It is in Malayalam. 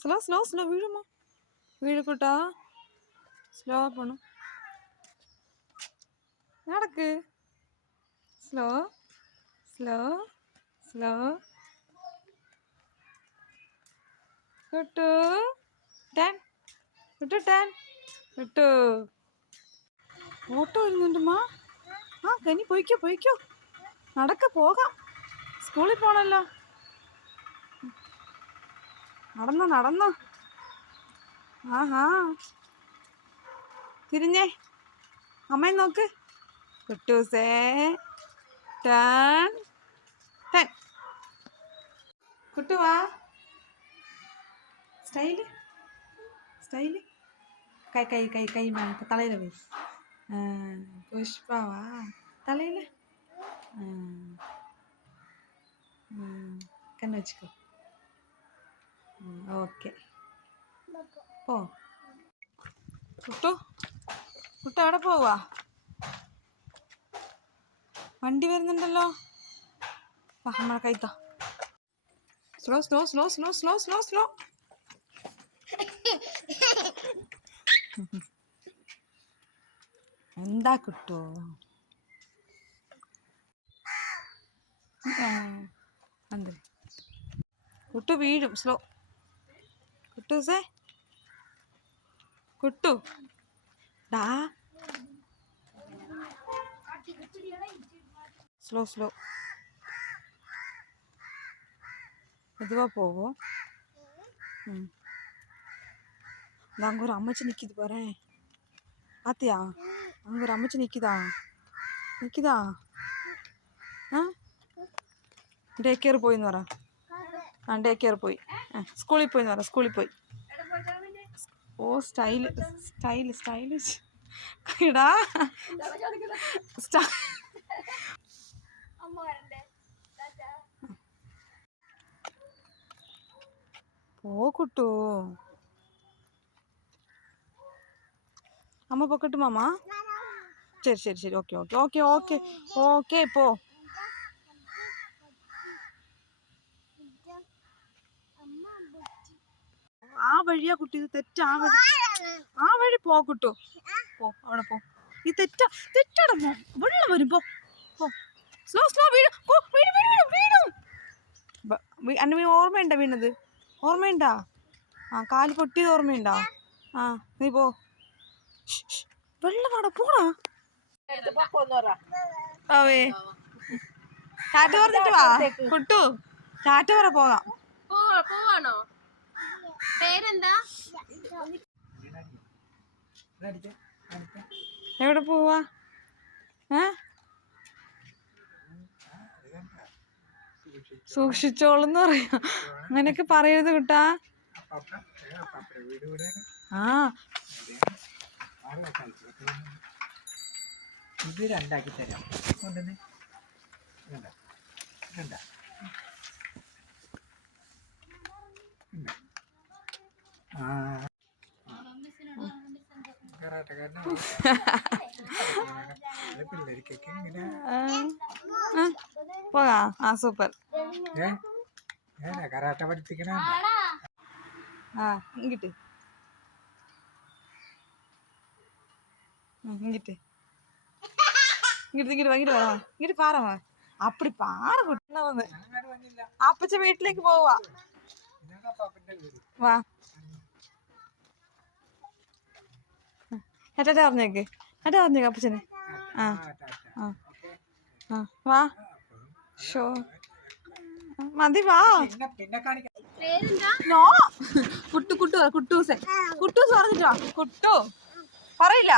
സ്ലോ സ്ലോ സ്ലോ വീഴുമോ വീഴക്കൂട്ടാ സ്ലോ പോണം നടക്ക് സ്ലോ സ്ലോ സ്ലോ കുട്ടു ടാൻ കുട്ടു ടാൻ കുട്ടു ഓട്ടോ വരുന്നുണ്ടമ്മാ ആ കനി പോയിക്കോ പോയിക്കോ നടക്ക പോകാം സ്കൂളിൽ പോണല്ലോ നടന്നോ നടന്നോ ആഹാ തിരിഞ്ഞേ അമ്മയെ നോക്ക് കുട്ടൂസേ ടേൺ ടെൻ കുട്ടു വാ സ്റ്റൈല് സ്റ്റൈല് കൈ കൈ കൈ കൈ തലയിൽ പോയി പുഷ്പ വാ തലയിൽ കണ്ണ് വെച്ചിക്കോ ഓക്കെ പോ കുട്ടു കുട്ടു എവിടെ പോവാ വണ്ടി വരുന്നുണ്ടല്ലോ നമ്മളെ കൈത്താ slow slow slow slow slow slow slow എന്താ കുട്ടു കുട്ടു വീഴും സ്ലോ കുട്ടൂസേ കുട്ടു ഡാ സ്ലോ സ്ലോ மெதுவா போவோம் அங்கே ஒரு அம்மச்சி நிற்கிது பாரு பாத்தியா அங்கே ஒரு அம்மச்சி நிற்கிதா ஆ ഡേ കെയർ പോയി എന്ന് പറ ആ ഡേ കെയർ പോയി സ്കൂളിൽ പോയി എന്ന് പറ സ്കൂളിൽ പോയി ഓ സ്റ്റൈല് സ്റ്റൈല് സ്റ്റൈലിഷ് ഇടാ പോ കുട്ടു അമ്മ പൊക്കട്ട് മാമ ശരി ശരി ശരി okay okay okay okay okay പോ ആ വഴിയാ കുട്ടി ഇത് തെറ്റാ ആ വഴി പോ കുട്ടു പോ അവിടെ പോ ഈ തെറ്റാടെ വെള്ളം വരും പോ സ്ലോ സ്ലോ വീഴും അന്നെ ഓർമ്മയുണ്ടോ വീണത് ഓർമ്മയുണ്ടാ ആ കാല് പൊട്ടിയത് ഓർമ്മയുണ്ടോ ആ നീ പോ വെള്ളമാടാ പോടാ അവേ ടാറ്റ പറഞ്ഞിട്ട് വാ കുട്ടു ടാറ്റ പറ പോകാം പോവാണോ പേരെന്താ എവിടെ പോവാ സൂക്ഷിച്ചോളെന്ന് പറയാ അങ്ങനെയൊക്കെ പറയരുത് കുട്ടാ ആ ഇത് രണ്ടാക്കി തരാം കൊണ്ടുവന്ന് പിള്ളേർക്കൊക്കെ ഇങ്ങനെ പോകാ ആ സൂപ്പർ കരാട്ട പഠിപ്പിക്കണ ആ ഇങ്ങിട്ട് ഇങ്ങിട്ട് ഇങ്ങിട്ട് വാങ്ങിട്ട് വരാ ഇങ്ങിട്ട് പാറമാ അപ്പടി പാറ കുട്ടണ വന്ന് അപ്പച്ച വീട്ടിലേക്ക് പോവാ വാ ഏട്ടാ പറഞ്ഞേക്ക് അപ്പച്ചനെ ആ ആ ആ വാ ഷോ മതി വാ നോ കുട്ടൂസ് പറഞ്ഞിട്ട് വാ കുട്ടു പറയില്ല